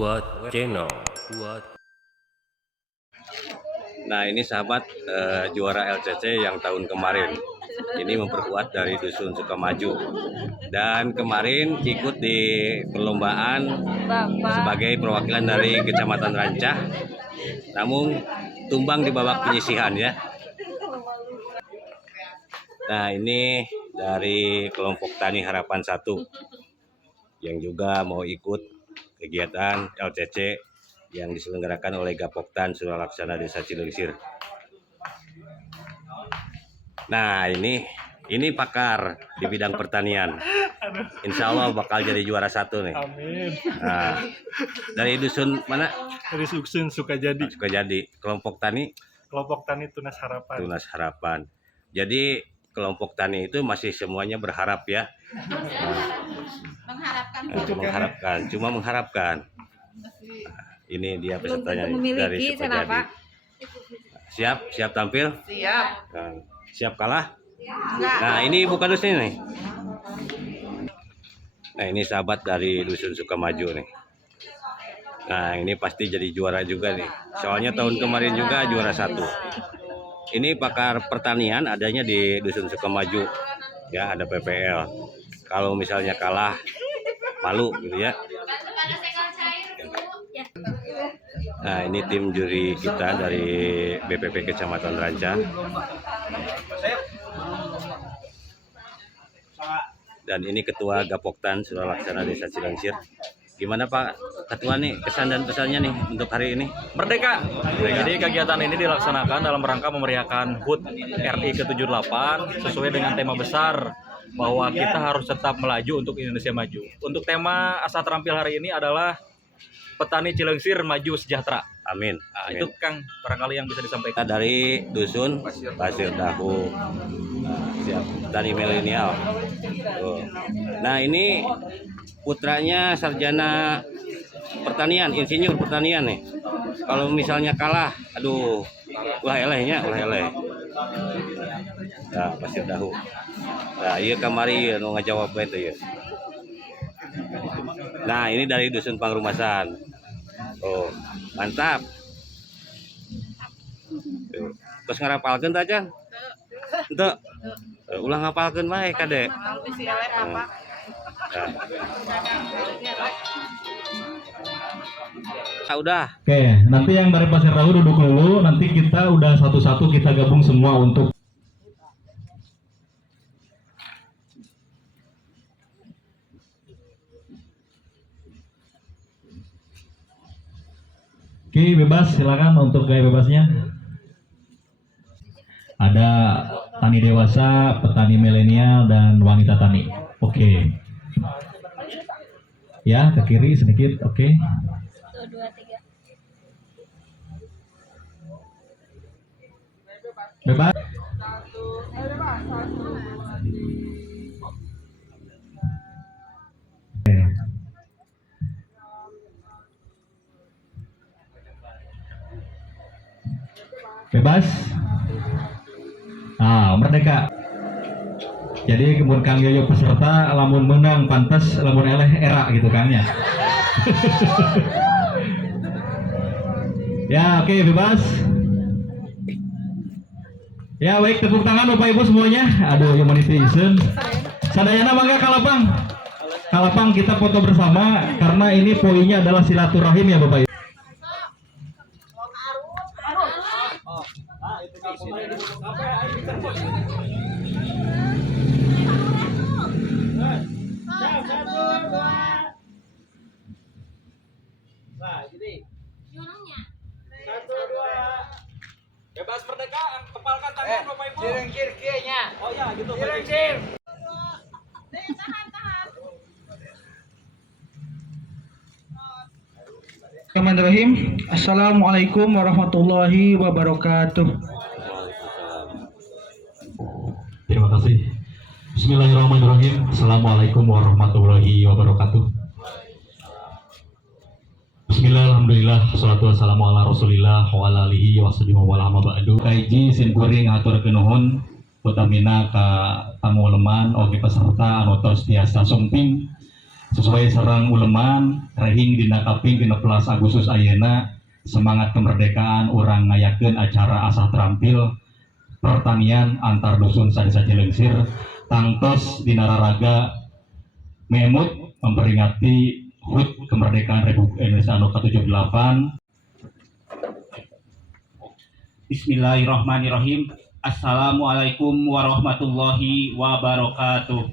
Kuat Channel. Nah ini sahabat juara LCC yang tahun kemarin. Ini memperkuat dari Dusun Sukamaju. Dan kemarin ikut di perlombaan sebagai perwakilan dari Kecamatan Rancah. Namun tumbang di babak penyisihan ya. Nah ini dari kelompok Tani Harapan 1 yang juga mau ikut kegiatan LCC yang diselenggarakan oleh Gapoktan Suralaksana Desa Cilengsir. Nah ini pakar di bidang pertanian. Insya Allah bakal jadi juara 1 nih. Amin. Nah, dari dusun mana? Dari Dusun Sukajadi. Sukajadi. Kelompok tani? Kelompok Tani Tunas Harapan. Tunas Harapan. Jadi kelompok tani itu masih semuanya berharap ya. Cuma mengharapkan. Nah, ini dia pesertanya dari Sukajadi. Siap tampil? Siap. Nah, siap kalah? Enggak. Nah ini bukan dusun nih. Nah ini sahabat dari Dusun Sukamaju nih. Nah ini pasti jadi juara juga nih. Soalnya tahun kemarin juga juara 1. Ini pakar pertanian adanya di Dusun Sukamaju. Ya ada PPL. Kalau misalnya kalah malu gitu ya. Nah ini tim juri kita dari BPP Kecamatan Rancah. Dan ini Ketua Gapoktan Suralaksana Desa Cilengsir. Gimana Pak Ketua nih kesan dan pesannya nih untuk hari ini? Merdeka. Jadi kegiatan ini dilaksanakan dalam rangka memeriahkan HUT RI ke-78 sesuai dengan tema besar bahwa kita harus tetap melaju untuk Indonesia maju. Untuk tema asa terampil hari ini adalah Petani Cilengsir Maju Sejahtera. Amin. Nah, itu Kang barangkali yang bisa disampaikan. Kita dari Dusun Pasir Dahu. Siap. Tani milenial. Tuh. Nah ini putranya sarjana pertanian, insinyur pertanian nih. Kalau misalnya kalah, aduh, ulah elehnya. Nah, Pasir Dahu. Nah, iya kamari nu ngajawab itu ya. Nah, ini dari Dusun Pangrumasan. Oh, mantap. Tuh. Terus ngarapalkeun teh Can? Henteu. Ulah ngapalkeun bae Kade. Nah. Udah. Oke, nanti yang dari Pasir Dahu duduk dulu, nanti kita udah satu-satu kita gabung semua untuk Oke, bebas, silakan untuk gaya bebasnya. Ada tani dewasa, petani milenial, dan wanita tani. Oke. Ya, ke kiri sedikit. Oke. 1, 2, 3. Bebas. Oke. Bebas. Nah, merdeka. Jadi kemudian Kang Yoyo peserta lamun menang pantas, lamun eleh era gitu Kang ya. Ya, oke, bebas. Ya, baik, tepuk tangan Bapak Ibu semuanya. Aduh, humanitarian. Sadayana mangga Kalapang. Kalapang kita foto bersama karena ini poinnya adalah silaturahim ya Bapak Ibu. Bebas merdeka, kepalkan tangan Bapak Ibu. Cilengsir kieunya. Oh ya, gitu. Cilengsir. Bismillahirrahmanirrahim. Assalamualaikum warahmatullahi wabarakatuh. Terima kasih. Bismillahirrahmanirrahim. Assalamualaikum warahmatullahi wabarakatuh. Bismillahirrahmanirrahim. Assalatu wassalamu ala rasulillah wa ala alihi wa sahbihi wa ala ba'du. Kaiji sin kuring ngaturkeun nuhun utamina ka tamu leman oge peserta anu tos tiasa sumping sesuai sareng uleman rahing dina kaping 16 Agustus ayeuna semangat kemerdekaan orang ngayakeun acara asah terampil pertanian antar dusun sadesa Cileungsir tangtos dina raraga memut memperingati HUT kemerdekaan Republik Indonesia anu ke-78. Bismillahirrahmanirrahim. Assalamualaikum warahmatullahi wabarakatuh.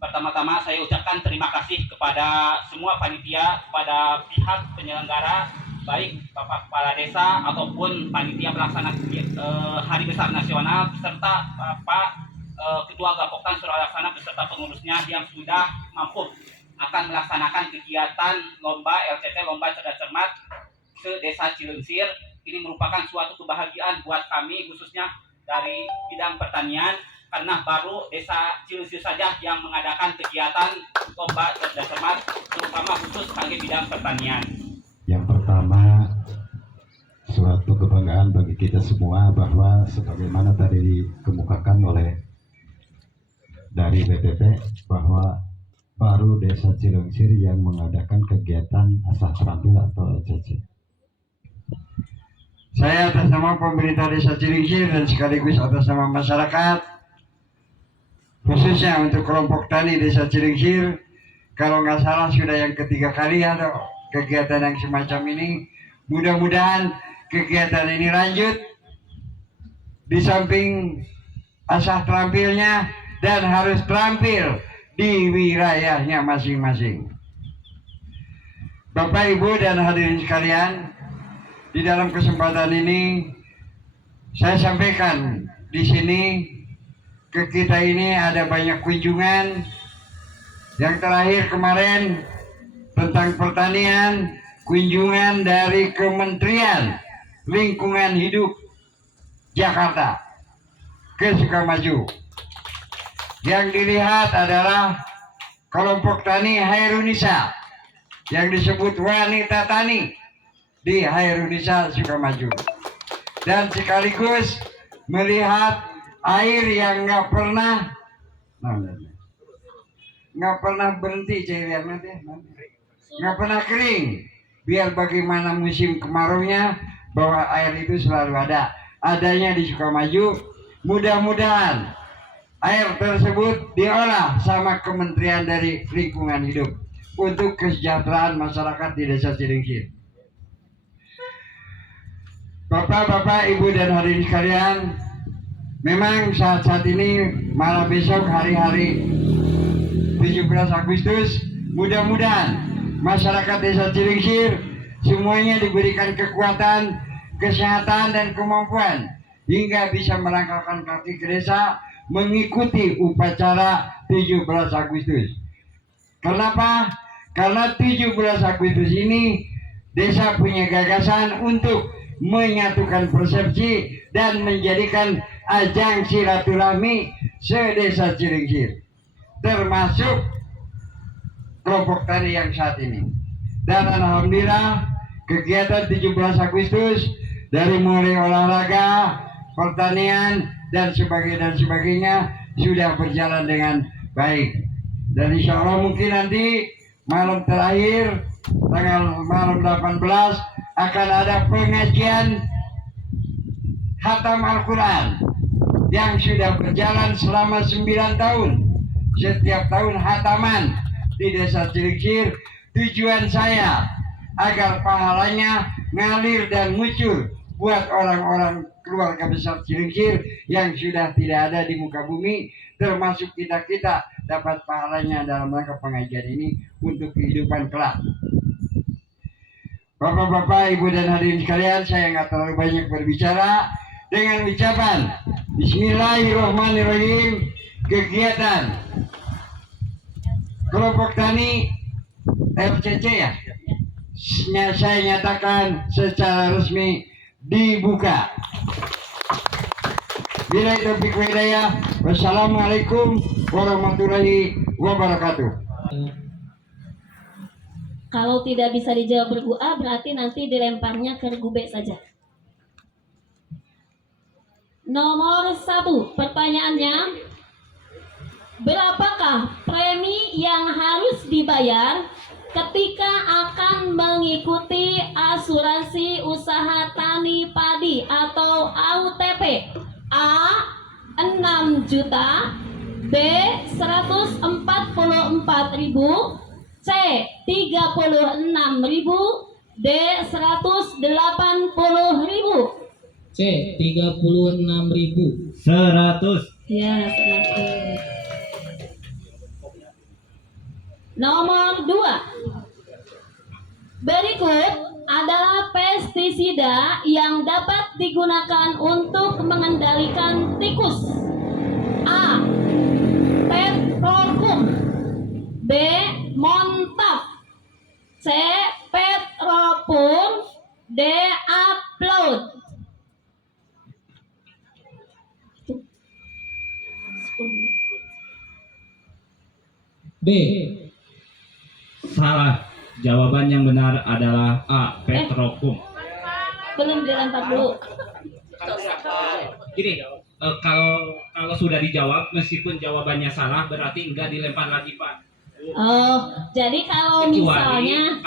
Pertama-tama saya ucapkan terima kasih kepada semua panitia, kepada pihak penyelenggara, baik Bapak Kepala Desa ataupun panitia pelaksana Hari Besar Nasional, serta Bapak Ketua Gapoktan Surah Laksana beserta pengurusnya yang sudah mampu akan melaksanakan kegiatan lomba LCT, Lomba Cerdas Cermat se-Desa Cileungsir. Ini merupakan suatu kebahagiaan buat kami, khususnya dari bidang pertanian, karena baru Desa Cileungsir saja yang mengadakan kegiatan lomba cerdas cermat, terutama khusus bagi bidang pertanian. Yang pertama, suatu kebanggaan bagi kita semua bahwa sebagaimana tadi dikemukakan oleh dari BPP bahwa baru Desa Cileungsir yang mengadakan kegiatan asah terampil atau LCC. Saya atas nama pemerintah Desa Cileungsir dan sekaligus atas nama masyarakat, khususnya untuk kelompok tani Desa Cileungsir, kalau nggak salah sudah yang ketiga kali ada kegiatan yang semacam ini. Mudah-mudahan kegiatan ini lanjut di samping asah terampilnya dan harus terampil di wilayahnya masing-masing. Bapak, Ibu, dan hadirin sekalian, di dalam kesempatan ini saya sampaikan di sini ke kita ini ada banyak kunjungan. Yang terakhir kemarin tentang pertanian, kunjungan dari Kementerian Lingkungan Hidup Jakarta ke Sukamaju. Yang dilihat adalah kelompok tani Hairunisa yang disebut wanita tani di Hairunisa Sukamaju, dan sekaligus melihat air yang nggak pernah berhenti cairannya, nggak pernah kering, biar bagaimana musim kemaraunya bahwa air itu selalu adanya di Sukamaju. Mudah-mudahan air tersebut diolah sama Kementerian dari Lingkungan Hidup untuk kesejahteraan masyarakat di Desa Cileungsir. Bapak-bapak, Ibu, dan hadirin sekalian, memang saat ini malam besok hari-hari 17 Agustus, mudah-mudahan masyarakat Desa Cileungsir semuanya diberikan kekuatan, kesehatan, dan kemampuan hingga bisa melangkahkan kaki ke desa mengikuti upacara 17 Agustus. Kenapa? Karena 17 Agustus ini desa punya gagasan untuk menyatukan persepsi dan menjadikan ajang silaturahmi se-Desa Cileungsir, termasuk kelompok tani yang saat ini. Dan alhamdulillah kegiatan 17 Agustus dari mulai olahraga, pertanian, dan sebagainya sudah berjalan dengan baik. Dan insya Allah mungkin nanti malam terakhir malam 18 akan ada pengajian khatam Al-Quran yang sudah berjalan selama 9 tahun. Setiap tahun khataman di Desa Cileungsir. Tujuan saya agar pahalanya ngalir dan muncul buat orang-orang keluarga besar Cileungsir yang sudah tidak ada di muka bumi, termasuk kita-kita dapat pahalanya dalam rangka pengajian ini untuk kehidupan kelak. Bapak-bapak, Ibu, dan hadirin sekalian, saya nggak terlalu banyak berbicara. Dengan ucapan Bismillahirrahmanirrahim, kegiatan kelompok tani FCC saya nyatakan secara resmi dibuka. Bila taufiq wa hidayah, wassalamualaikum warahmatullahi wabarakatuh. Kalau tidak bisa dijawab ber-A, berarti nanti dilemparnya ke Gube saja. Nomor 1, pertanyaannya, berapakah premi yang harus dibayar ketika akan mengikuti asuransi usaha tani padi atau AUTP? A. 6 juta, B. 144.000, C. 36.000, D. 180.000. C. 36.000. 100. Ya, 100. Nomor 2. Berikut adalah pestisida yang dapat digunakan untuk mengendalikan tikus. A. Petrocum, B. Montaf, C. Petropur, D. Upload. B. Salah. Jawaban yang benar adalah A. Petrokum. Belum dilempar dulu. Gini, kalau sudah dijawab meskipun jawabannya salah berarti enggak dilempar lagi, Pak. Oh, jadi kalau Kecuali misalnya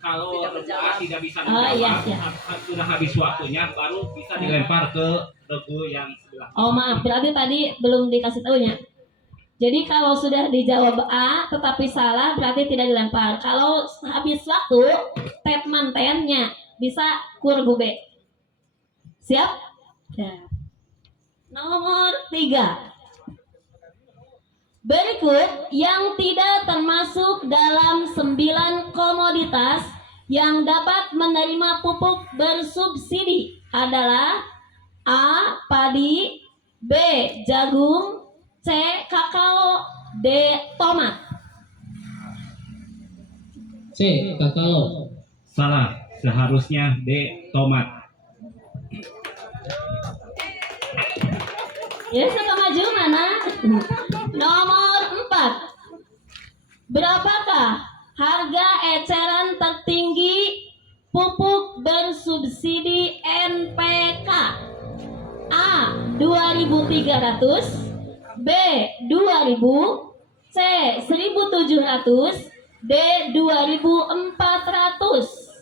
kalau A tidak bisa Oh, menjawab, iya, iya. sudah habis waktunya baru bisa dilempar ke regu yang sebelah. Oh maaf, berarti tadi belum dikasih tahunya. Jadi kalau sudah dijawab A tetapi salah berarti tidak dilempar. Kalau habis waktu statement 10-nya bisa kurgu B. Siap? Ya. Nomor 3. Berikut yang tidak termasuk dalam 9 komoditas yang dapat menerima pupuk bersubsidi adalah A. Padi, B. Jagung, C. Kakao, D. Tomat. C. Kakao. Salah. Seharusnya D. Tomat. Ya, suka maju mana? Nomor 4. Berapakah harga eceran tertinggi pupuk bersubsidi NPK? A. 2.300, B. 2.000, C. 1.700, D. 2.400.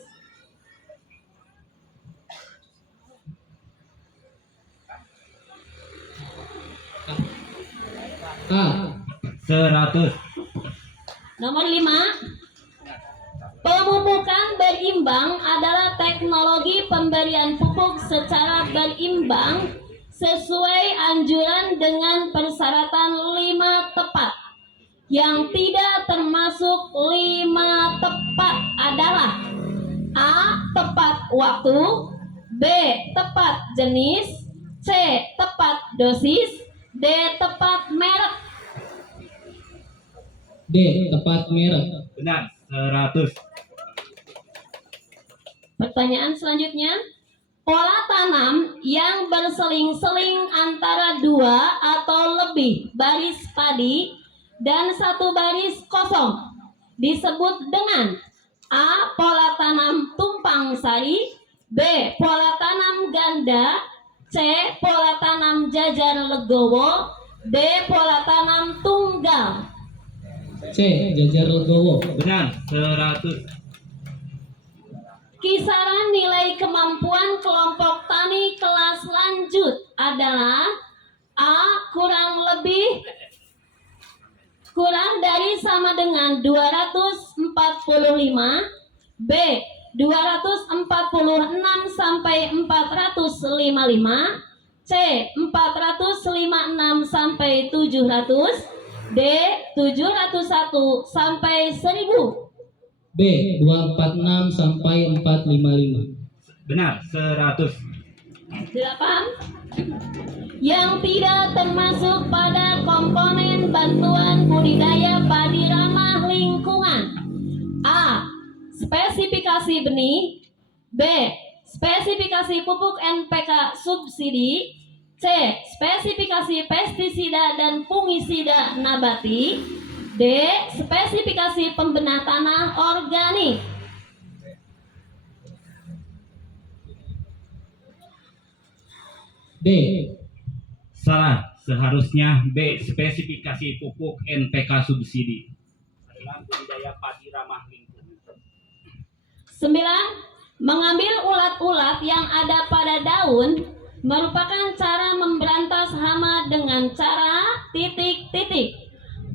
A. 100. Nomor 5. Pemupukan berimbang adalah teknologi pemberian pupuk secara berimbang sesuai anjuran dengan persyaratan 5 tepat. Yang tidak termasuk 5 tepat adalah A. Tepat waktu, B. Tepat jenis, C. Tepat dosis, D. Tepat merek. D. Tepat merek. Benar. 100. Pertanyaan selanjutnya, pola tanam yang berseling-seling antara 2 atau lebih baris padi dan 1 baris kosong disebut dengan A. Pola tanam tumpang sari, B. Pola tanam ganda, C. Pola tanam jajar legowo, D. Pola tanam tunggal. C. Jajar legowo. Benar. 100. Kisaran nilai kemampuan kelompok tani kelas lanjut adalah A. Kurang dari sama dengan 245, B. 246 sampai 455, C. 456 sampai 700, D. 701 sampai 1000. B. 246 sampai 455. Benar. 100. 8. Yang tidak termasuk pada komponen bantuan budidaya padi ramah lingkungan. A. Spesifikasi benih, B. Spesifikasi pupuk NPK subsidi, C. Spesifikasi pestisida dan fungisida nabati, D. Spesifikasi pembenah tanah organik. D. Salah. seharusnya B. Spesifikasi pupuk NPK subsidi. Budidaya padi ramah lingkungan. 9. Mengambil ulat-ulat yang ada pada daun merupakan cara memberantas hama dengan cara titik-titik.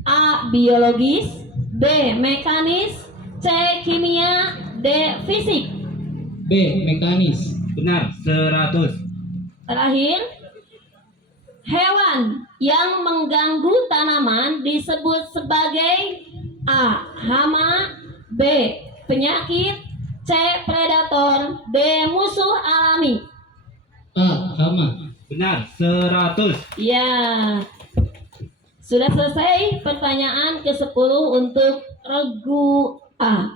A. Biologis, B. Mekanis, C. Kimia, D. Fisik. B. Mekanis. Benar, 100. Terakhir, hewan yang mengganggu tanaman disebut sebagai A. Hama, B. Penyakit, C. Predator, D. Musuh alami. A. Hama. Benar, 100. Ya, sudah selesai pertanyaan ke-10 untuk regu A.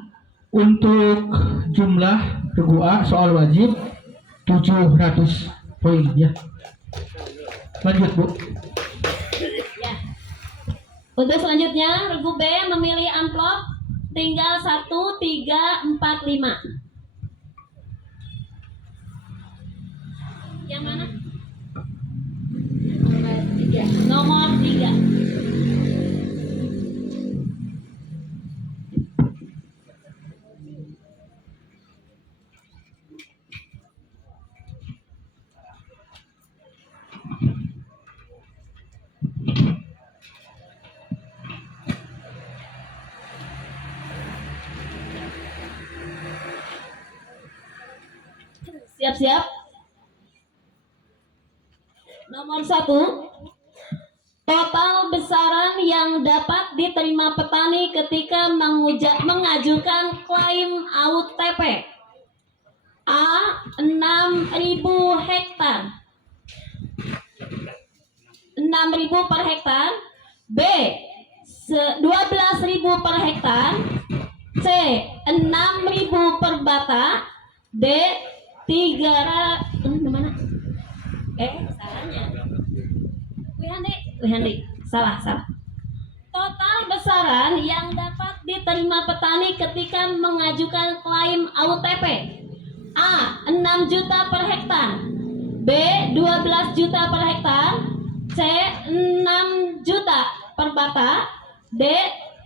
Untuk jumlah regu A soal wajib 700 poin ya. Lanjut Bu. Ya. Untuk selanjutnya, regu B memilih amplop tinggal 1, 3, 4, 5. Yang mana? Nomor 3. Siap-siap. Nomor 1. Total besaran yang dapat diterima petani ketika mengajukan klaim AUTP. A. 6.000 hektar. 6.000 per hektar. B. 12.000 per hektar. C. 6.000 per bata. D. 300 mana? Salahnya. Wih Handi, salah. Total besaran yang dapat diterima petani ketika mengajukan klaim AUTP. A. 6 juta per hektar. B. 12 juta per hektar. C. 6 juta per bata. D.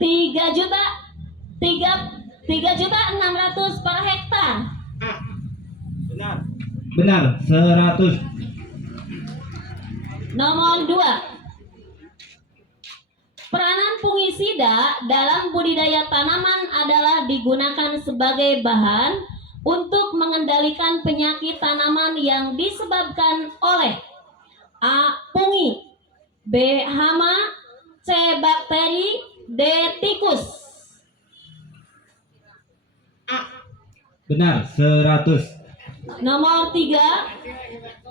3 juta 3.600.000 per hektar. Benar, 100. Nomor 2. Peranan fungisida dalam budidaya tanaman adalah digunakan sebagai bahan untuk mengendalikan penyakit tanaman yang disebabkan oleh A. Fungi, B. Hama, C. Bakteri, D. Tikus. Benar, 100. Nomor 3.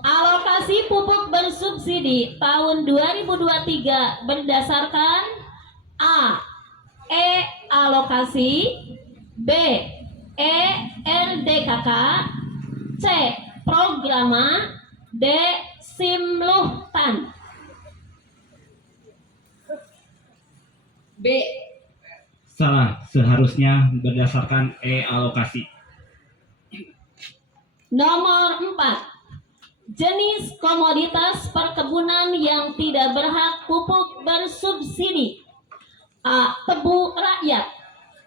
Alokasi pupuk bersubsidi tahun 2023 berdasarkan A. Alokasi, B. RDKK, C. Programa, D. Simluhtan. B. Salah, seharusnya berdasarkan alokasi. Nomor 4. Jenis komoditas perkebunan yang tidak berhak pupuk bersubsidi. A. Tebu rakyat,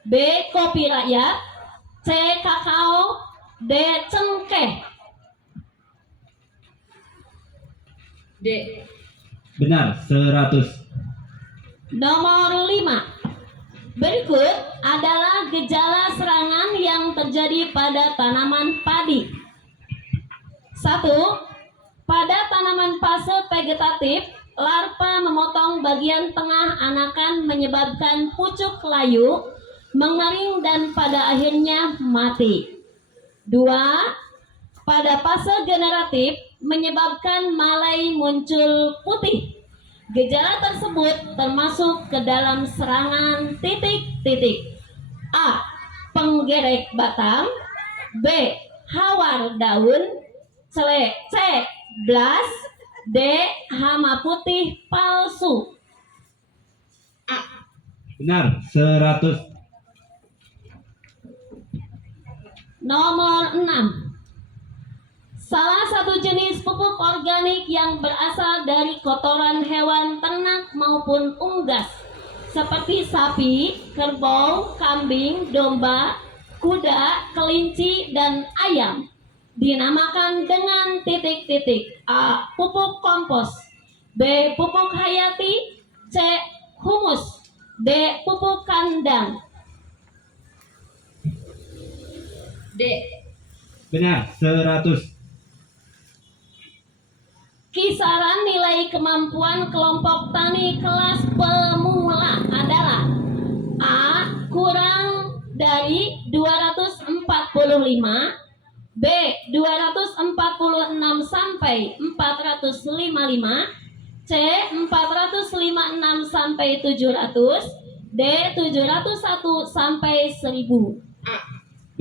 B. Kopi rakyat, C. Kakao, D. Cengkeh. D. Benar, 100. Nomor 5. Berikut adalah gejala serangan yang terjadi pada tanaman padi. 1. Pada tanaman fase vegetatif, larva memotong bagian tengah anakan menyebabkan pucuk layu, mengering dan pada akhirnya mati. 2. Pada fase generatif menyebabkan malai muncul putih. Gejala tersebut termasuk ke dalam serangan titik-titik. A. Penggerek batang, B. Hawar daun, C. Blas, D. Hama putih palsu. Benar, 100. Nomor 6. Salah satu jenis pupuk organik yang berasal dari kotoran hewan ternak maupun unggas seperti sapi, kerbau, kambing, domba, kuda, kelinci, dan ayam dinamakan dengan titik-titik. A. Pupuk kompos, B. Pupuk hayati, C. Humus, D. Pupuk kandang. D. Benar, 100. Kisaran nilai kemampuan kelompok tani kelas pemula adalah A. Kurang dari 245, B. 246 sampai 455, C. 456 sampai 700, D. 701 sampai 1000.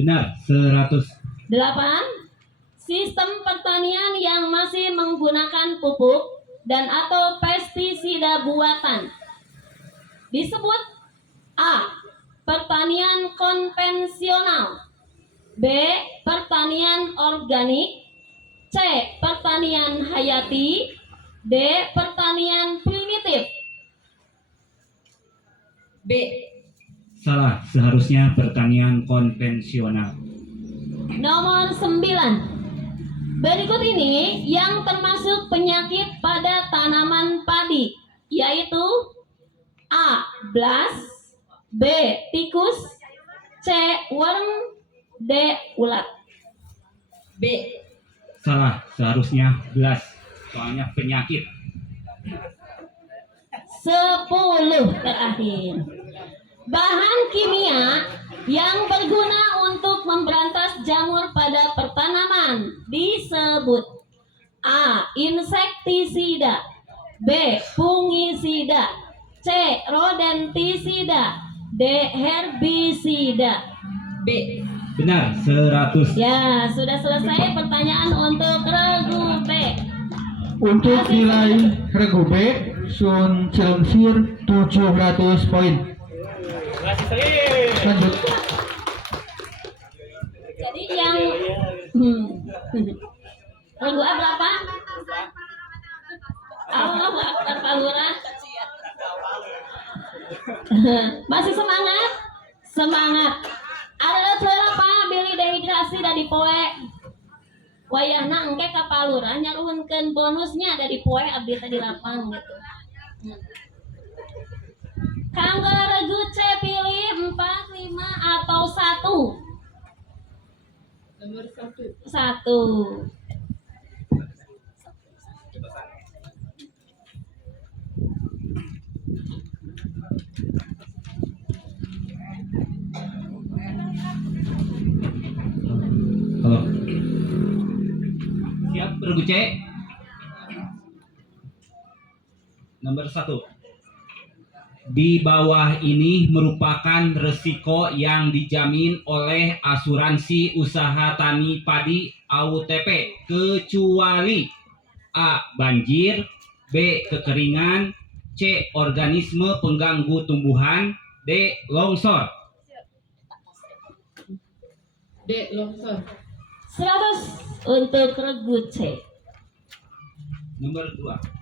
Benar, 100. 8. Sistem pertanian yang masih menggunakan pupuk dan atau pestisida buatan disebut A. Pertanian konvensional, B. Pertanian organik, C. Pertanian hayati, D. Pertanian primitif. B. Salah, seharusnya pertanian konvensional. Nomor 9. Berikut ini yang termasuk penyakit pada tanaman padi, yaitu A. Blas, B. Tikus, C. Worm, D. Ulat. B. Salah, seharusnya blas, soalnya penyakit. 10 terakhir. Bahan kimia yang berguna untuk memberantas jamur pada pertanaman disebut A. Insektisida, B. Fungisida, C. Rodentisida, D. Herbisida. B. Benar, 100. Ya, sudah selesai pertanyaan untuk regu B. Untuk nilai regu B, Sun Cilengsi 700 poin. Lanjut. Jadi yang regu A berapa? Allah Akbar Pak Lurah. Masih semangat? Semangat. Ada selera Pak beli dehidrasi dari poe. Wayahna engke ka Pak Lurah nyaruhunkeun bonusnya dari poe abdi teh di lapang gitu. Kanggo regu C pilih 4, 5 atau 1? Nomor 1. Halo. Siap, regu C. Nomor 1. Di bawah ini merupakan resiko yang dijamin oleh asuransi usaha tani padi AUTP kecuali A. Banjir, B. Kekeringan, C. Organisme pengganggu tumbuhan, D. Longsor. D. Longsor. 100 untuk regu C. Nomor 2.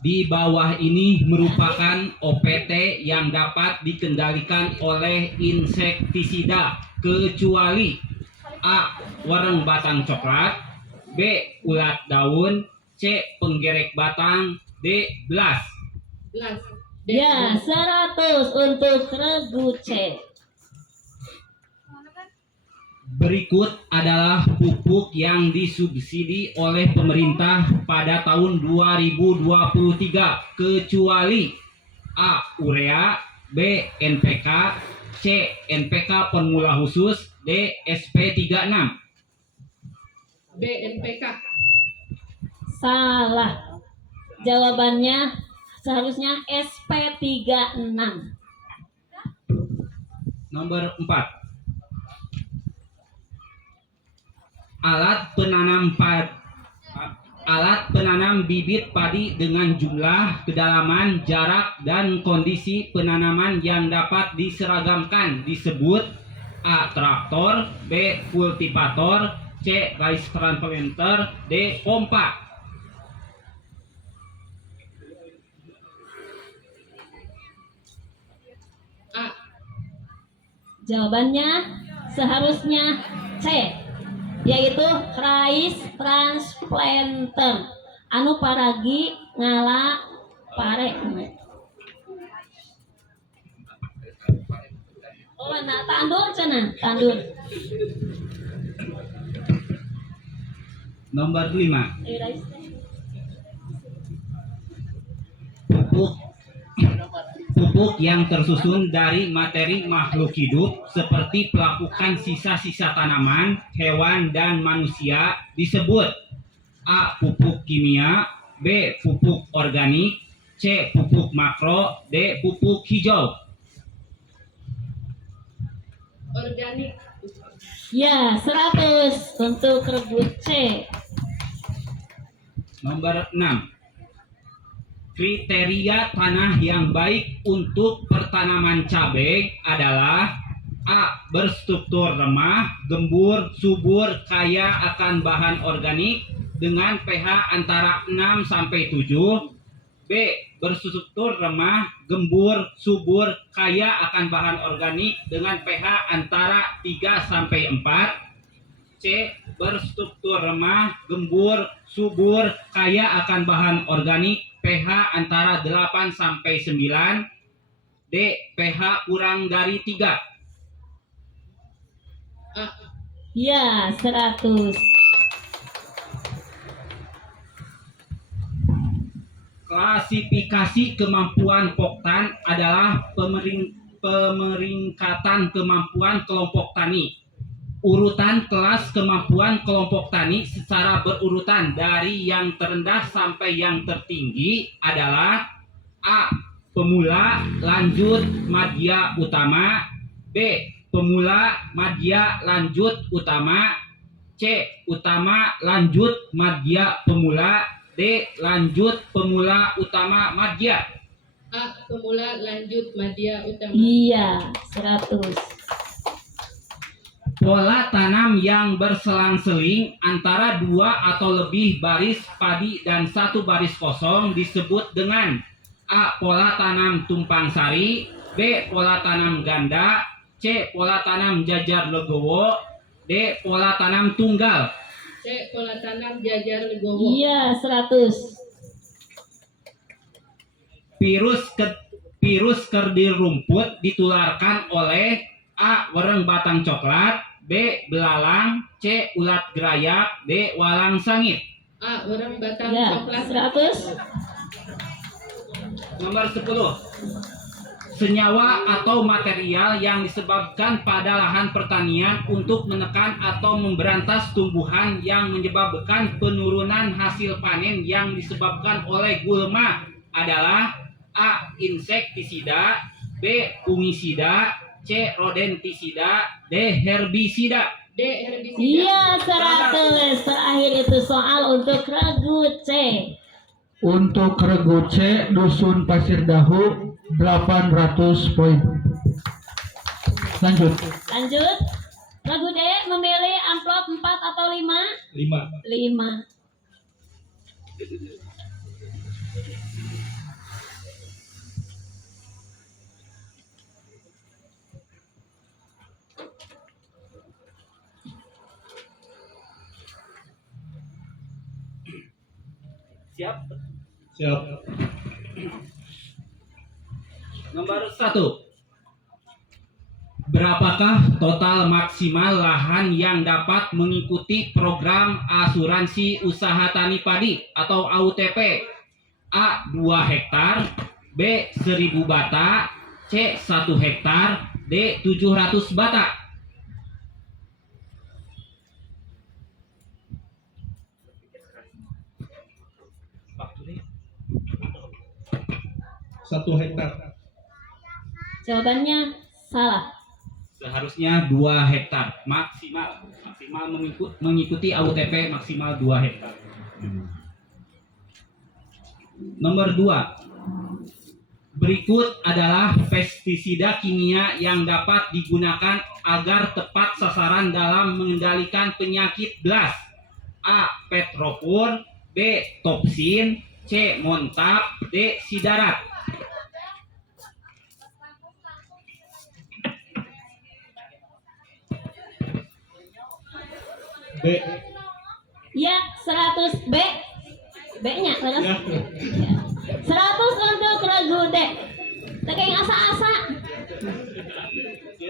Di bawah ini merupakan OPT yang dapat dikendalikan oleh insektisida kecuali A. Wareng batang coklat, B. Ulat daun, C. Penggerek batang, D. Blas. Ya, 100 untuk regu C. Berikut adalah pupuk yang disubsidi oleh pemerintah pada tahun 2023 kecuali A. Urea, B. NPK, C. NPK pemula khusus, D. SP36. B. NPK. Salah. Jawabannya seharusnya SP36. Nomor 4. Alat penanam bibit padi dengan jumlah, kedalaman, jarak, dan kondisi penanaman yang dapat diseragamkan disebut A. Traktor, B. Kultivator, C. Rice transplanter, D. pompa. Jawabannya seharusnya C, yaitu rice transplanter. Anu paragi ngala pare. Oh, nah tandur cenah, tandur. Nomor 5. Rice teh. Pupuk yang tersusun dari materi makhluk hidup seperti pelapukan sisa-sisa tanaman, hewan, dan manusia disebut A. Pupuk kimia, B. Pupuk organik, C. Pupuk makro, D. Pupuk hijau. Organik. Ya, 100 untuk rebut C. Nomor 6. Kriteria tanah yang baik untuk pertanaman cabai adalah A. Berstruktur lemah, gembur, subur, kaya akan bahan organik dengan pH antara 6 sampai 7. B. Berstruktur lemah, gembur, subur, kaya akan bahan organik dengan pH antara 3 sampai 4. C. Berstruktur lemah, gembur, subur, kaya akan bahan organik pH antara 8 sampai 9. D. pH kurang dari 3. Ya, 100. Klasifikasi kemampuan Poktan adalah pemeringkatan kemampuan kelompok tani. Urutan kelas kemampuan kelompok tani secara berurutan dari yang terendah sampai yang tertinggi adalah A. Pemula, lanjut, madya, utama. B. Pemula, madya, lanjut, utama. C. Utama, lanjut, madya, pemula. D. Lanjut, pemula, utama, madya. A. Pemula, lanjut, madya, utama. Iya, 100. Pola tanam yang berselang-seling antara 2 atau lebih baris padi dan 1 baris kosong disebut dengan A. Pola tanam tumpang sari, B. Pola tanam ganda, C. Pola tanam jajar legowo, D. Pola tanam tunggal. C. Pola tanam jajar legowo. Iya, 100. Virus kerdir rumput ditularkan oleh A. Wereng batang coklat, B. Belalang, C. Ulat gerayak, D. Walang sangit. A. Wereng batang Ya, coklat. 100. Nomor 10. Senyawa atau material yang disebabkan pada lahan pertanian untuk menekan atau memberantas tumbuhan yang menyebabkan penurunan hasil panen yang disebabkan oleh gulma adalah A. Insektisida, B. Fungisida, C. Rodentisida, D. Herbisida. D. Herbisida. Iya, 100. Terakhir itu soal untuk regu C. Untuk regu C, Dusun Pasir Dahu 800 poin. Lanjut. Lanjut. Regu D memilih amplop 4 atau 5? 5. Siap? Nomor 1. Berapakah total maksimal lahan yang dapat mengikuti program asuransi usaha tani padi atau AUTP? A. 2 hektar, B. 1000 bata, C. 1 hektar, D. 700 bata. Satu hektar. Jawabannya salah. Seharusnya 2 hektar maksimal mengikuti AUTP maksimal 2 hektar. Nomor 2. Berikut adalah pestisida kimia yang dapat digunakan agar tepat sasaran dalam mengendalikan penyakit BLAS. A. Petropur, B. Topsin, C. Montab, D. Sidarat. B. Ya, 100 B. B-nya, terus. 100 untuk regu D. Tekeng asa-asa.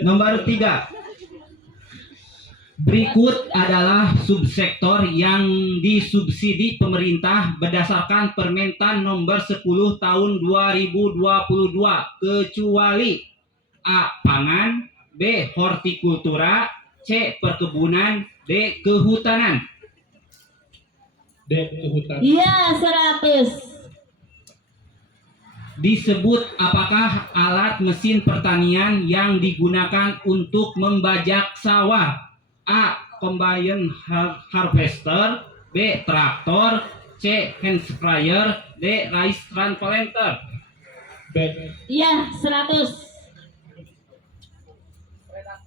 Nomor 3. Berikut adalah subsektor yang disubsidi pemerintah berdasarkan Permentan nomor 10 tahun 2022 kecuali A. Pangan, B. Hortikultura, C. Perkebunan, D. Kehutanan. D. Kehutanan. Iya, 100. Disebut apakah alat mesin pertanian yang digunakan untuk membajak sawah? A. Combine harvester, B. Traktor, C. Hand sprayer, D. Rice transplanter. B. Iya, 100.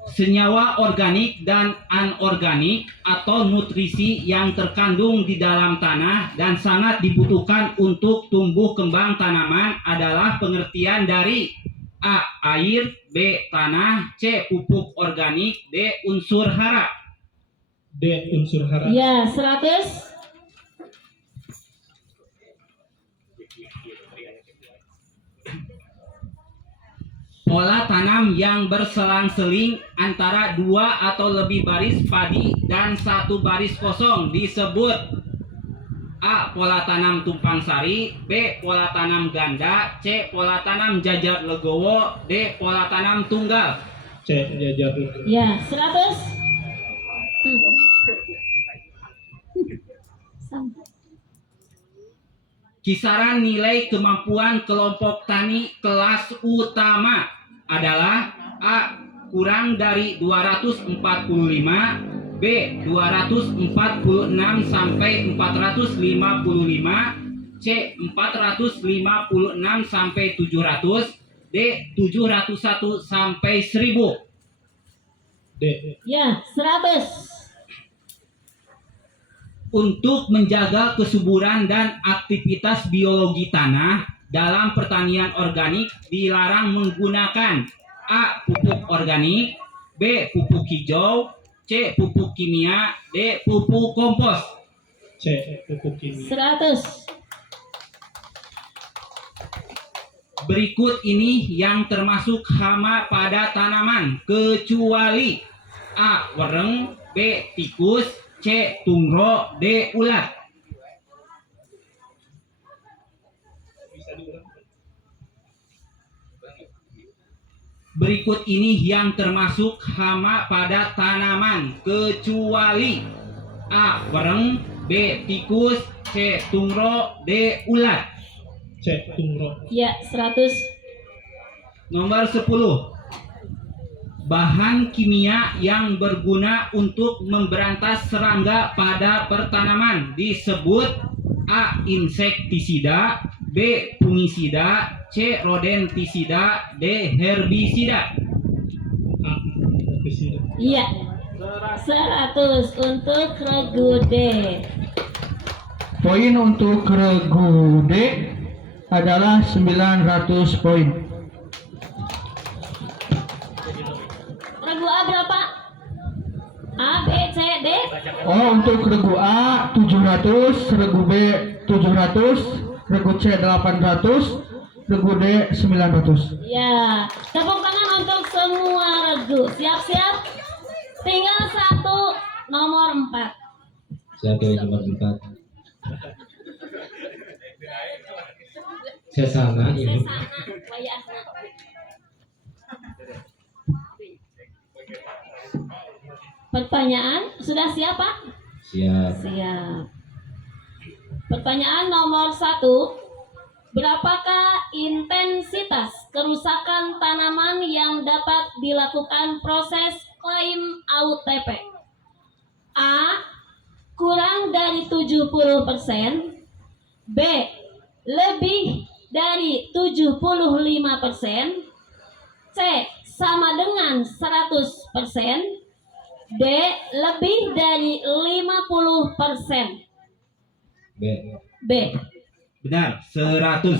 Senyawa organik dan anorganik atau nutrisi yang terkandung di dalam tanah dan sangat dibutuhkan untuk tumbuh kembang tanaman adalah pengertian dari A. Air, B. Tanah, C. Pupuk organik, D. Unsur hara. D. Unsur hara. Iya, 100. Pola tanam yang berselang-seling antara 2 atau lebih baris padi dan 1 baris kosong disebut A. Pola tanam tumpang sari, B. Pola tanam ganda, C. Pola tanam jajar legowo, D. Pola tanam tunggal. C. Jajar. Ya, 100. Kisaran nilai kemampuan kelompok tani kelas utama adalah A. Kurang dari 245, B. 246 sampai 455, C. 456 sampai 700, D. 701 sampai 1000. D. Ya, 100. Untuk menjaga kesuburan dan aktivitas biologi tanah dalam pertanian organik dilarang menggunakan A. Pupuk organik, B. Pupuk hijau, C. Pupuk kimia, D. Pupuk kompos. C. Pupuk kimia. 100. Berikut ini yang termasuk hama pada tanaman kecuali A. Wereng, B. Tikus, C. Tungro, D. Ulat. Berikut ini yang termasuk hama pada tanaman kecuali A. Wereng, B. Tikus, C. Tungro, D. Ulat. C. Tungro. Ya, 100. Nomor 10. Bahan kimia yang berguna untuk memberantas serangga pada pertanaman disebut A. Insektisida, B. Fungisida, C. Rodentisida, D. Herbisida. A. Herbisida. Iya. 100 untuk regu D. Poin untuk regu D adalah 900 poin. Regu A berapa? A, B, C, D. Oh, untuk regu A 700, regu B 700, regu C 800, regu D 900. Ya, tepuk tangan untuk semua regu. Siap-siap. Tinggal satu, nomor 4. Saya pilih nomor 4. Sesana ini. Sesana, wayahna. Pertanyaan sudah siap, Pak? Siap. Siap. Pertanyaan nomor 1. Berapakah intensitas kerusakan tanaman yang dapat dilakukan proses klaim AUTP? A. Kurang dari 70%, B. Lebih dari 75%, C sama dengan 100%, D lebih dari 50%. B. B. Benar, 100.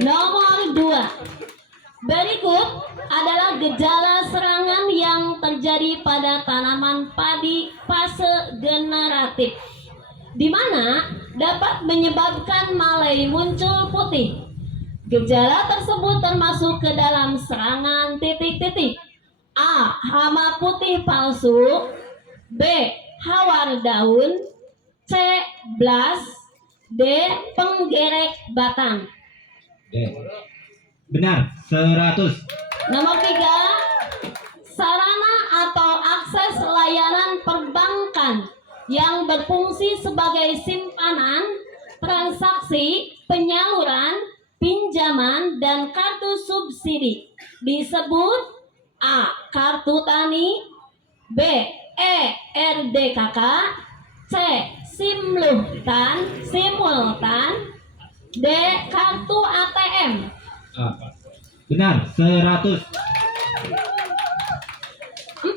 Nomor 2. Berikut adalah gejala serangan yang terjadi pada tanaman padi fase generatif, di mana dapat menyebabkan malai muncul putih. Gejala tersebut termasuk ke dalam serangan titik-titik. A. Hama putih palsu. B. Hawar daun. C. Blas. D. Penggerek batang. D. Benar, 100. Nomor 3. Sarana atau akses layanan perbankan yang berfungsi sebagai simpanan, transaksi, penyaluran, pinjaman, dan kartu subsidi disebut A. Kartu tani. B. ERDKK. C. Simultan. D. Kartu ATM. A. Benar, 100. 4.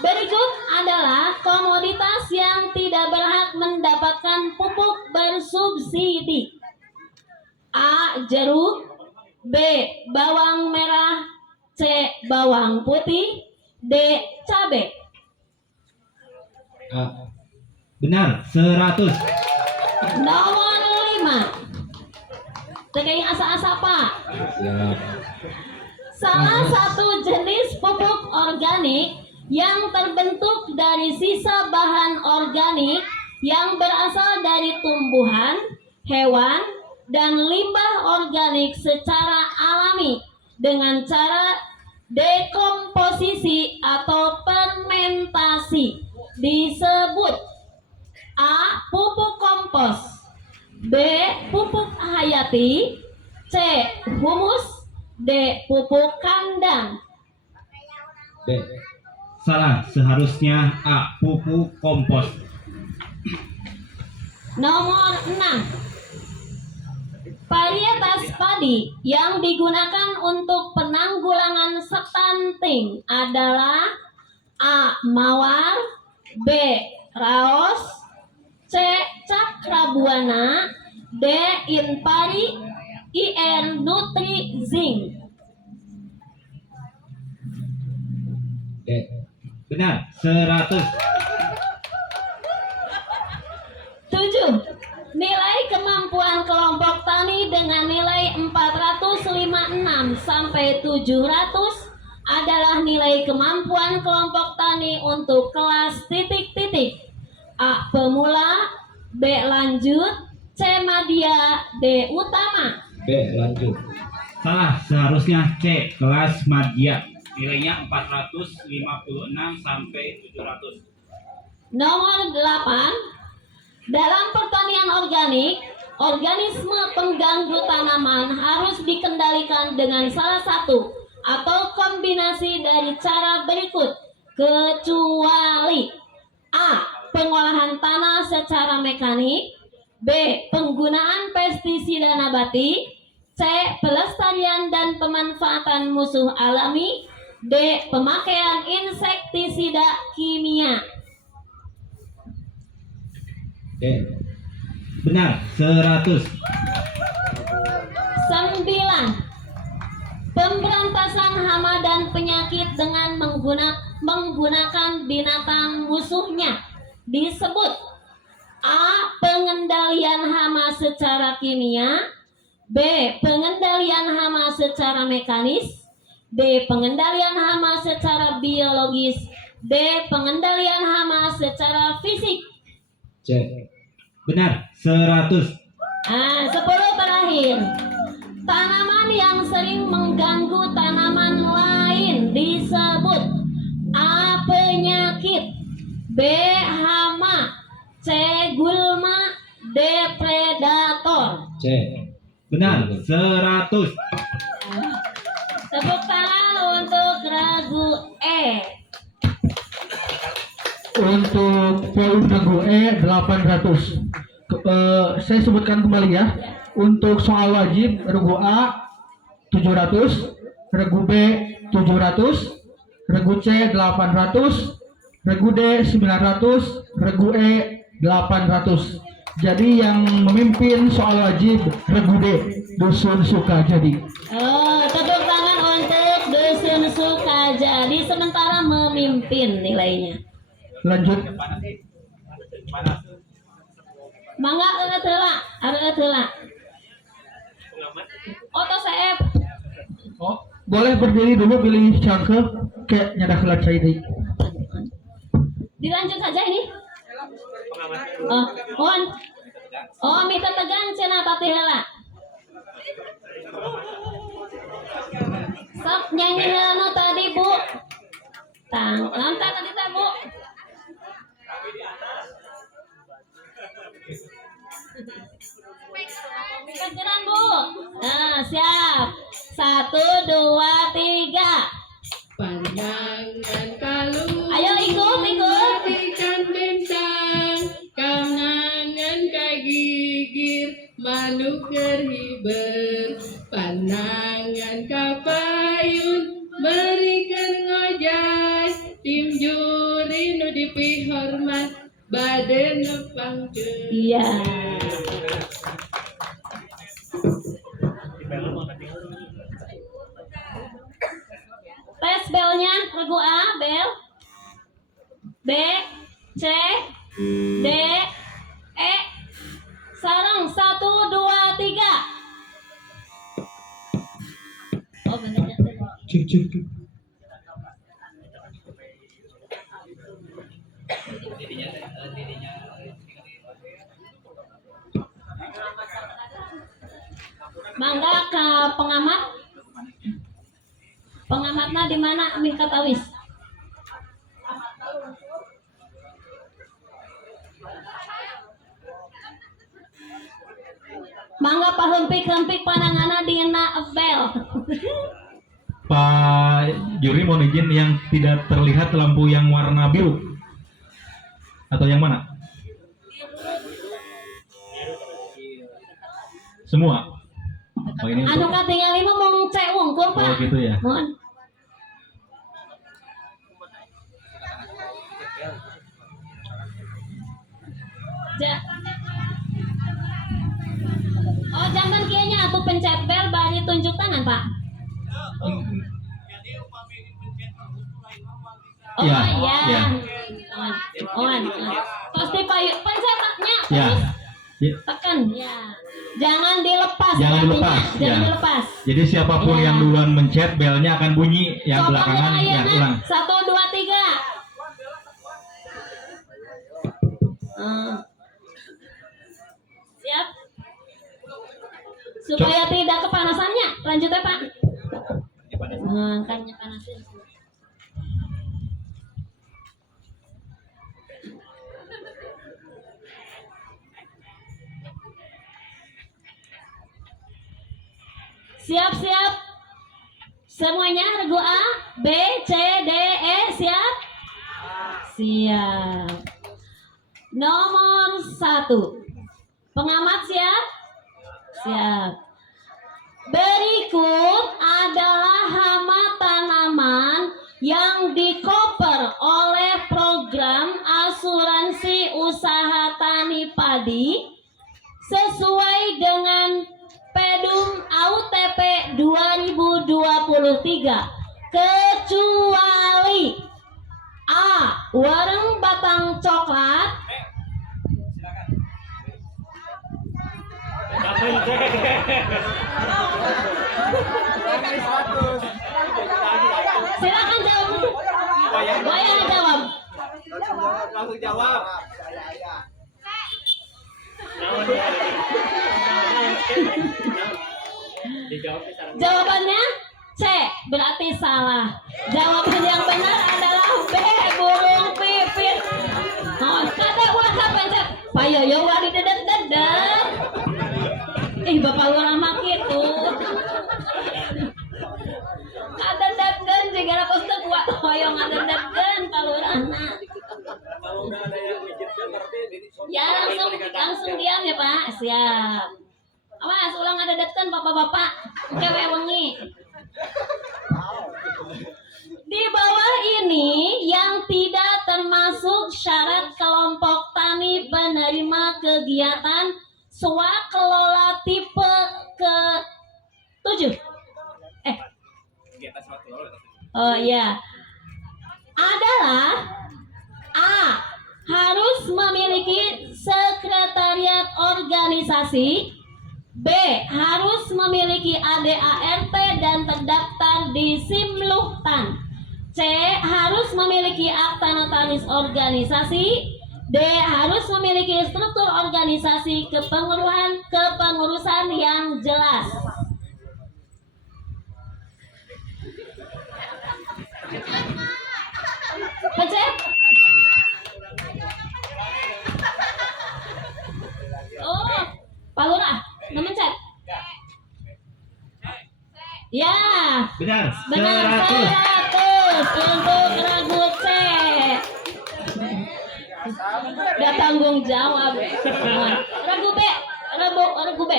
Berikut adalah komoditas yang tidak berhak mendapatkan pupuk bersubsidi. A. Jeruk. B. Bawang merah. C. Bawang putih. D. Cabai. A. Benar, 100. Nomor 5. Tekai asa-asa Pak. Siap. Salah satu jenis pupuk organik yang terbentuk dari sisa bahan organik yang berasal dari tumbuhan, hewan, dan limbah organik secara alami dengan cara dekomposisi atau fermentasi disebut A. Pupuk kompos. B. Pupuk hayati. C. Humus. D. Pupuk kandang. D. Salah, seharusnya A. Pupuk kompos. Nomor 6. Varietas padi yang digunakan untuk penanggulangan stunting adalah A. Mawar. B. Raos. C. Cakrabuana. D. Impari. IR Nutri Zinc. D. Benar, 100. 7. Nilai kemampuan kelompok tani dengan nilai 456 sampai 700 adalah nilai kemampuan kelompok tani untuk kelas titik-titik. A. Pemula. B. Lanjut. C. Madya. D. Utama. B. Lanjut. Salah, seharusnya C. Kelas madya. Nilainya 456 sampai 700. Nomor 8. Dalam pertanian organik, organisme pengganggu tanaman harus dikendalikan dengan salah satu atau kombinasi dari cara berikut, kecuali A. Pengolahan tanah secara mekanik. B. Penggunaan pestisida nabati. C. Pelestarian dan pemanfaatan musuh alami. D. Pemakaian insektisida kimia. D. Benar, 100. 9. Pemberantasan hama dan penyakit dengan menggunakan binatang musuhnya disebut A. Pengendalian hama secara kimia. B. Pengendalian hama secara mekanis. D. Pengendalian hama secara biologis. D. Pengendalian hama secara fisik. C. Benar, 100. 10 terakhir. Tanaman yang sering mengganggu tanaman lain disebut A. Penyakit. B. Hama. C. Gulma. D. Predator. C. Benar, 100. Tepuk tangan untuk regu E. Untuk volume regu E 800. Saya sebutkan kembali ya. Untuk soal wajib regu A 700, regu B 700, regu C 800, regu D 900, regu E 800. Jadi yang memimpin soal wajib regu D, Dusun Sukajadi. Oh, tepuk tangan untuk Dusun Sukajadi sementara memimpin nilainya. Lanjut. Mangga eueuh heula. Oto CF. Oh, boleh berdiri dulu pilih cangke kayak nyadah heula cai deui. Dilanjut saja ini. Oh, mohon. Oh, minta tegang cenah tati heula. Sok nyanyi heula tadi, Bu. Lantai tadi teh, Bu. Kejaran, Bu. Nah, siap. 1, 2, 3. Pandangan kalau Ayo ikut. ikan bentang, kanangan kagigir, manuk kerhiber, pandangan kapayun, berikan ngojay, tim juri nu dipihormat, baden nepangkeun. Iya. Tes belnya regu A, bel. B, C, D, E. Sarang 1, 2, 3. Oh, bener. Cik. Mangga ke pengamat. Pengamatnya di mana? Amin Katawis. Mangga pahempik-hempik pananganna dina bel. Pak Juri mohon izin yang tidak terlihat lampu yang warna biru atau yang mana? Semua. Oh, ini Anu untuk... katingali mah mong cek wungkul, Pak. Oh gitu ya. Mohon. Oh, jangan kayaknya atuh pencet bel bari tunjuk tangan, Pak. Oh Ya, iya. ya. On. Pasti payu pencetaknya Ya. terus Ya. tekan. Ya. Jangan dilepas. Jangan artinya. dilepas, Jangan ya. dilepas. Jadi siapapun Ya. yang duluan mencet belnya akan bunyi, yang Coba belakangan mulai ya ya, ulang. 1, 2, 3. Siap. Supaya tidak kepanasannya, lanjutnya Pak. Kayaknya panasin. Siap. Semuanya regu A, B, C, D, E, siap? Siap. Nomor 1. Pengamat siap? Siap. Berikut adalah hama tanaman yang dikoper oleh program asuransi usaha tani padi sesuai dengan Pedum AUTP 2023 kecuali A. Warung batang coklat. Silakan jawab. Wayang jawab. Langsung jawab. Jawabannya C, berarti salah. Jawaban yang benar adalah B, burung pipit. Oh, kata wasa pencet. Payoyo wadi dedet-dedet. Bapak orang mah gitu. Ngadedet-den jigana koste kuat hoyong ngadedet-den kalurana. Ya langsung diam ya Pak. Siap. Awas ulang ada datang bapak-bapak kewe wengi. Di bawah ini yang tidak termasuk syarat kelompok tani penerima kegiatan swakelola tipe ke-7. Oh iya. Adalah A. Harus memiliki sekretariat organisasi. B. Harus memiliki ADART dan terdaftar di Simluhtan. C. Harus memiliki akta notaris organisasi. D. Harus memiliki struktur organisasi kepengurusan yang jelas. Pencet. Oh, Pak Lurah, mencet. Ya, Benar. benar 100 untuk regu C. Udah tanggung jawab. Regu B, regu B.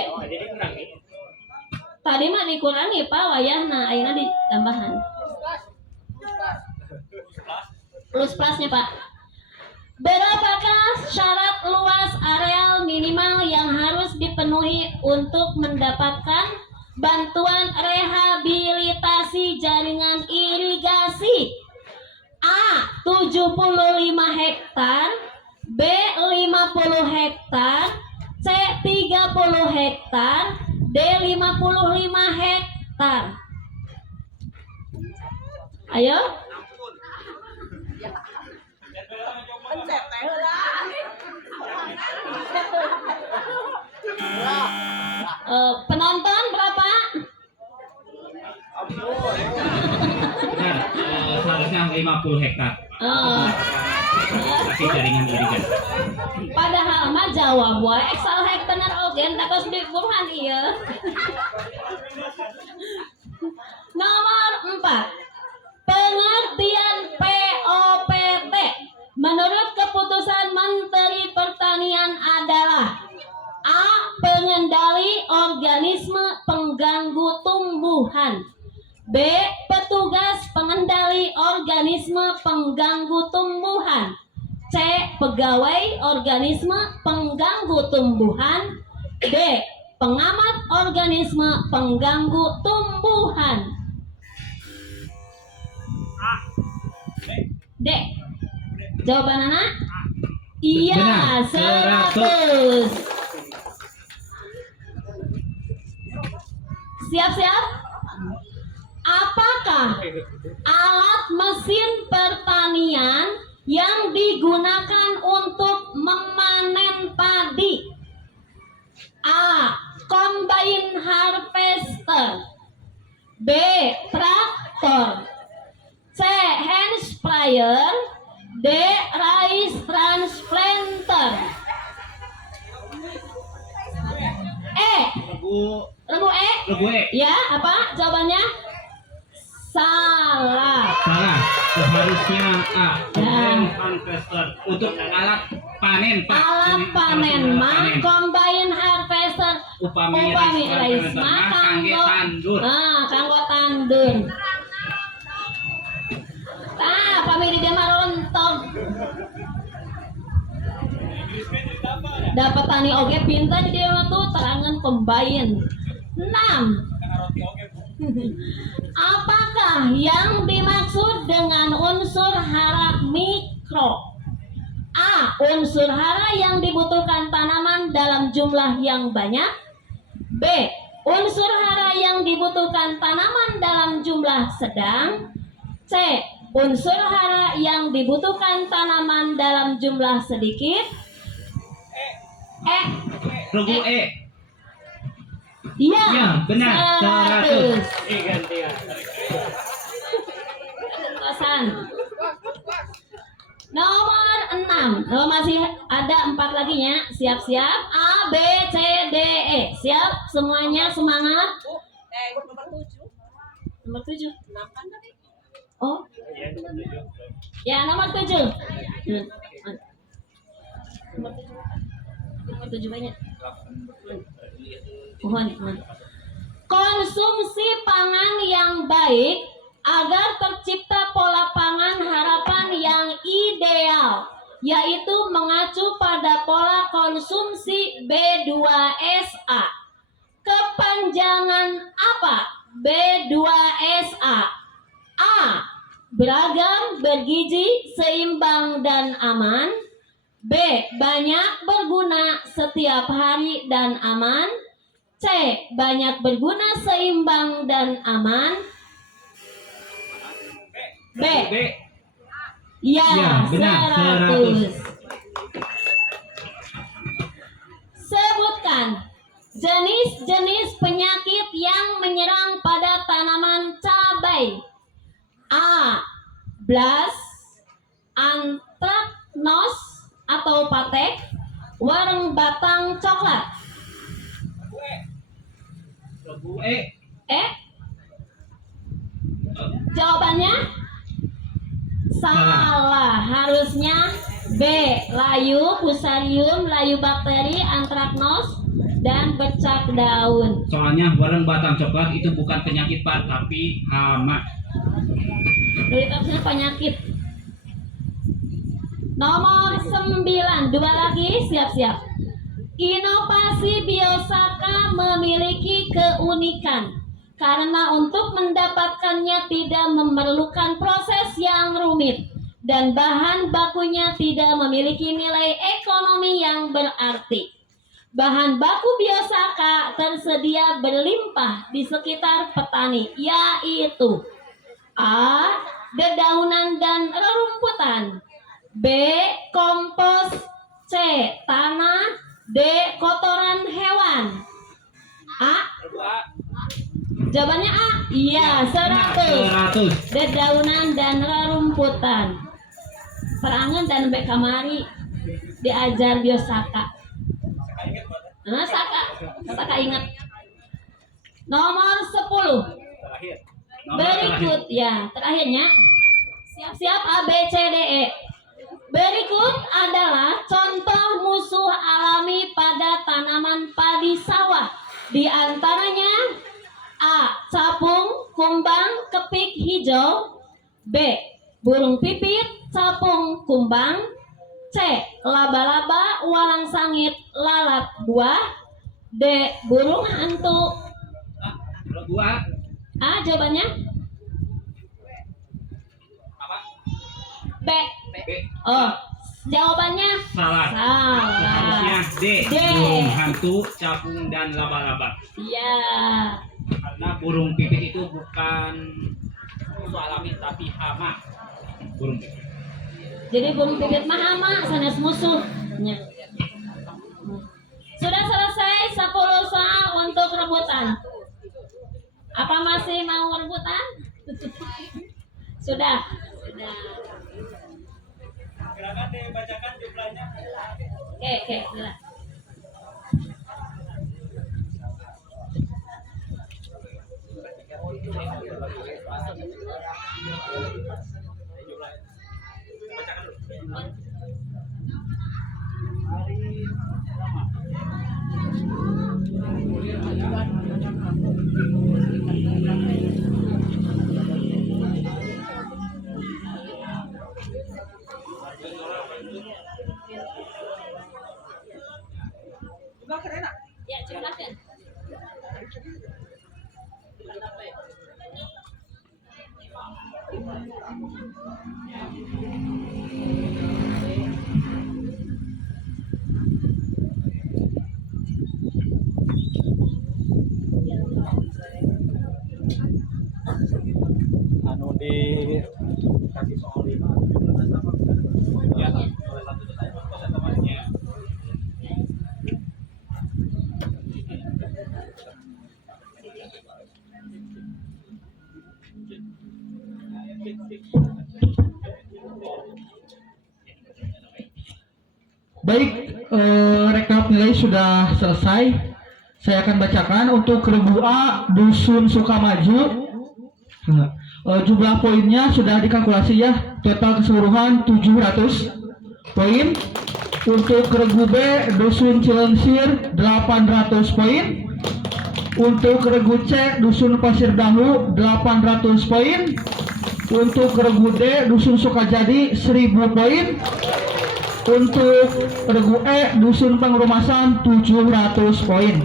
Tadi mah dikurangi Pak wayahna, ayeuna ditambahan. Plus-plusnya Pak. Berapakah syarat luas areal minimal yang harus dipenuhi untuk mendapatkan bantuan rehabilitasi jaringan irigasi? A. 75 hektar, B. 50 hektar, C. 30 hektar, D. 55 hektar. Ayo. Penonton berapa? Seharusnya 50 hektar. Tapi jaringan irigasi. Padahal mah jawab wae eksal hektar oge takos diburuhan ieu. Nomor 4. Pengertian POPT menurut keputusan Menteri Pertanian adalah A. Pengendali organisme pengganggu tumbuhan, B. Petugas pengendali organisme pengganggu tumbuhan, C. Pegawai organisme pengganggu tumbuhan, D. Pengamat organisme pengganggu tumbuhan. D. Jawaban anak? Iya, 100. Siap-siap? Apakah alat mesin pertanian yang digunakan untuk memanen padi? A. Combine harvester, B. Traktor, C. Hand sprayer, D. Rice transplanter. Regu E? Ya, apa jawabannya? Salah. Seharusnya A. Combine harvester untuk alat panen, Pak. Alat panen mah combine harvester. Upami rice mah kanggo tandur. Kanggo tandur. Tah, pami di dia mah rontok. Dapat tani oge pintar di dia mah tuh terangan combine. 6. Apakah yang dimaksud dengan unsur hara mikro? A. Unsur hara yang dibutuhkan tanaman dalam jumlah yang banyak. B. Unsur hara yang dibutuhkan tanaman dalam jumlah sedang. C. Unsur hara yang dibutuhkan tanaman dalam jumlah sedikit. Regu E. Iya, Ya, benar. 100. Kosan. Nomor 6. Oh, masih ada 4 lagi ya. Siap-siap. A, B, C, D, E. Siap? Semuanya semangat. Nomor 7. Oh. Ya, nomor 7. Nomor 7 banyak. Konsumsi pangan yang baik agar tercipta pola pangan harapan yang ideal, yaitu mengacu pada pola konsumsi B2SA. Kepanjangan apa B2SA? A. Beragam, bergizi, seimbang, dan aman. B. Banyak berguna setiap hari dan aman. C. Banyak berguna, seimbang, dan aman. B. Ya, benar, 100. Sebutkan jenis-jenis penyakit yang menyerang pada tanaman cabai. A. Blas, antraknos atau patek, wareng batang coklat. Jawabannya salah, harusnya B. Layu, fusarium, layu bakteri, antraknos, dan bercak daun. Soalnya wareng batang coklat itu bukan penyakit Pak, tapi hama. Prioritasnya penyakit. Nomor 9, dua lagi, siap-siap. Inovasi Biosaka memiliki keunikan karena untuk mendapatkannya tidak memerlukan proses yang rumit dan bahan bakunya tidak memiliki nilai ekonomi yang berarti. Bahan baku Biosaka tersedia berlimpah di sekitar petani, yaitu A. Dedaunan dan rerumputan, B. Kompos, C. Tanah, D. Kotoran hewan. A. Jawabannya A. Iya, 100. Dedaunan dan rerumputan. Perangan dan bekamari diajar Biosaka. Nah, Saka ingat. Nomor 10. Berikut ya, terakhirnya. Siap-siap A, B, C, D, E. Berikut adalah contoh musuh alami pada tanaman padi sawah. Di antaranya A. Capung, kumbang, kepik hijau. B. Burung pipit, capung, kumbang. C. Laba-laba, walang sangit, lalat buah. D. Burung hantu. A. Jawabannya B. Oh, jawabannya Salah. Harusnya D. Burung hantu, capung, dan laba-laba. Iya. Karena burung pipit itu bukan musuh alami tapi hama. Burung pipit. Jadi burung pipit mah hama, sanes musuhnya. Sudah selesai 10 soal untuk rebutan. Apa masih mau rebutan? Sudah. Silakan dibacakan jumlahnya. Oke, jelas. Ya, silakan. Anu di kasih soal 5 ya, oleh satu temannya. Baik, rekap nilai sudah selesai. Saya akan bacakan untuk regu A Dusun Sukamaju. Jumlah poinnya sudah dikalkulasi ya. Total keseluruhan 700 poin. Untuk regu B Dusun Cilensir 800 poin. Untuk regu C Dusun Pasir Dahu 800 poin. Untuk regu D Dusun Sukajadi 1000 poin. Untuk regu E Dusun Pangrumasan 700 poin.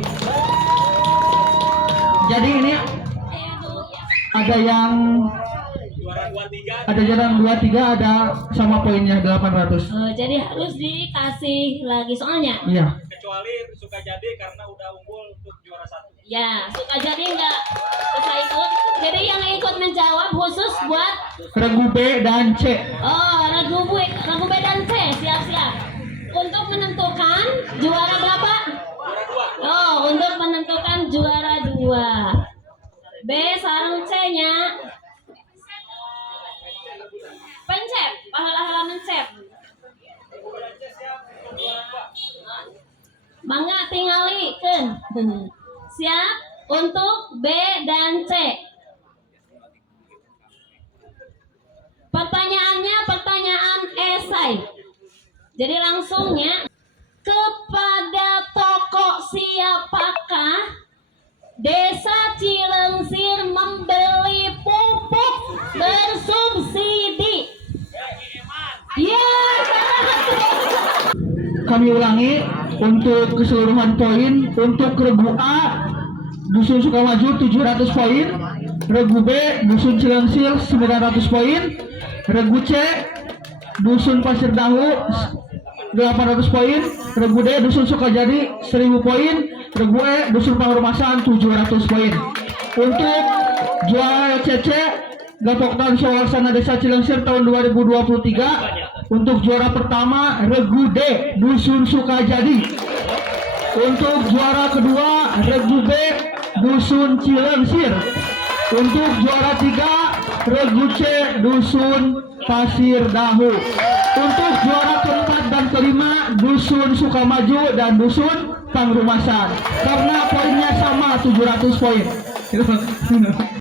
Jadi ini ada yang jalan 23 ada sama poinnya 800. Jadi harus dikasih lagi soalnya. Iya. Kecuali Sukajadi karena udah unggul untuk juara 1. Ya, Sukajadi nggak bisa ikut. Jadi yang ikut menjawab khusus buat Regu B dan C. oh regu B dan C. Siap-siap. Untuk menentukan juara berapa? Oh, untuk menentukan juara 2. B sarung C-nya. Pencet, pahala mencet. Mangga tingalikeun. Siap untuk B dan C. Pertanyaannya pertanyaan esai. Jadi langsungnya, kepada tokoh siapakah Desa Cilengsir membeli pupuk bersubsidi? Ya. Kami ulangi untuk keseluruhan poin. Untuk regu A Dusun Sukamaju 700 poin. Regu B Dusun Cilengsir 900 poin. Regu C Dusun Pasir Dahu 800 poin. Regu D Dusun Sukajadi 1000 poin. Regu E Dusun Pangrumasan 700 poin. Untuk juara LCC Gapoktan Sawasana Desa Cilengsir tahun 2023, untuk juara pertama Regu D Dusun Sukajadi. Untuk juara kedua Regu B Dusun Cilengsir. Untuk juara 3 Regu C Dusun Pasir Dahu. Untuk juara keempat dan kelima Dusun Sukamaju dan Dusun Pangrumasan. Karena poinnya sama 700 poin.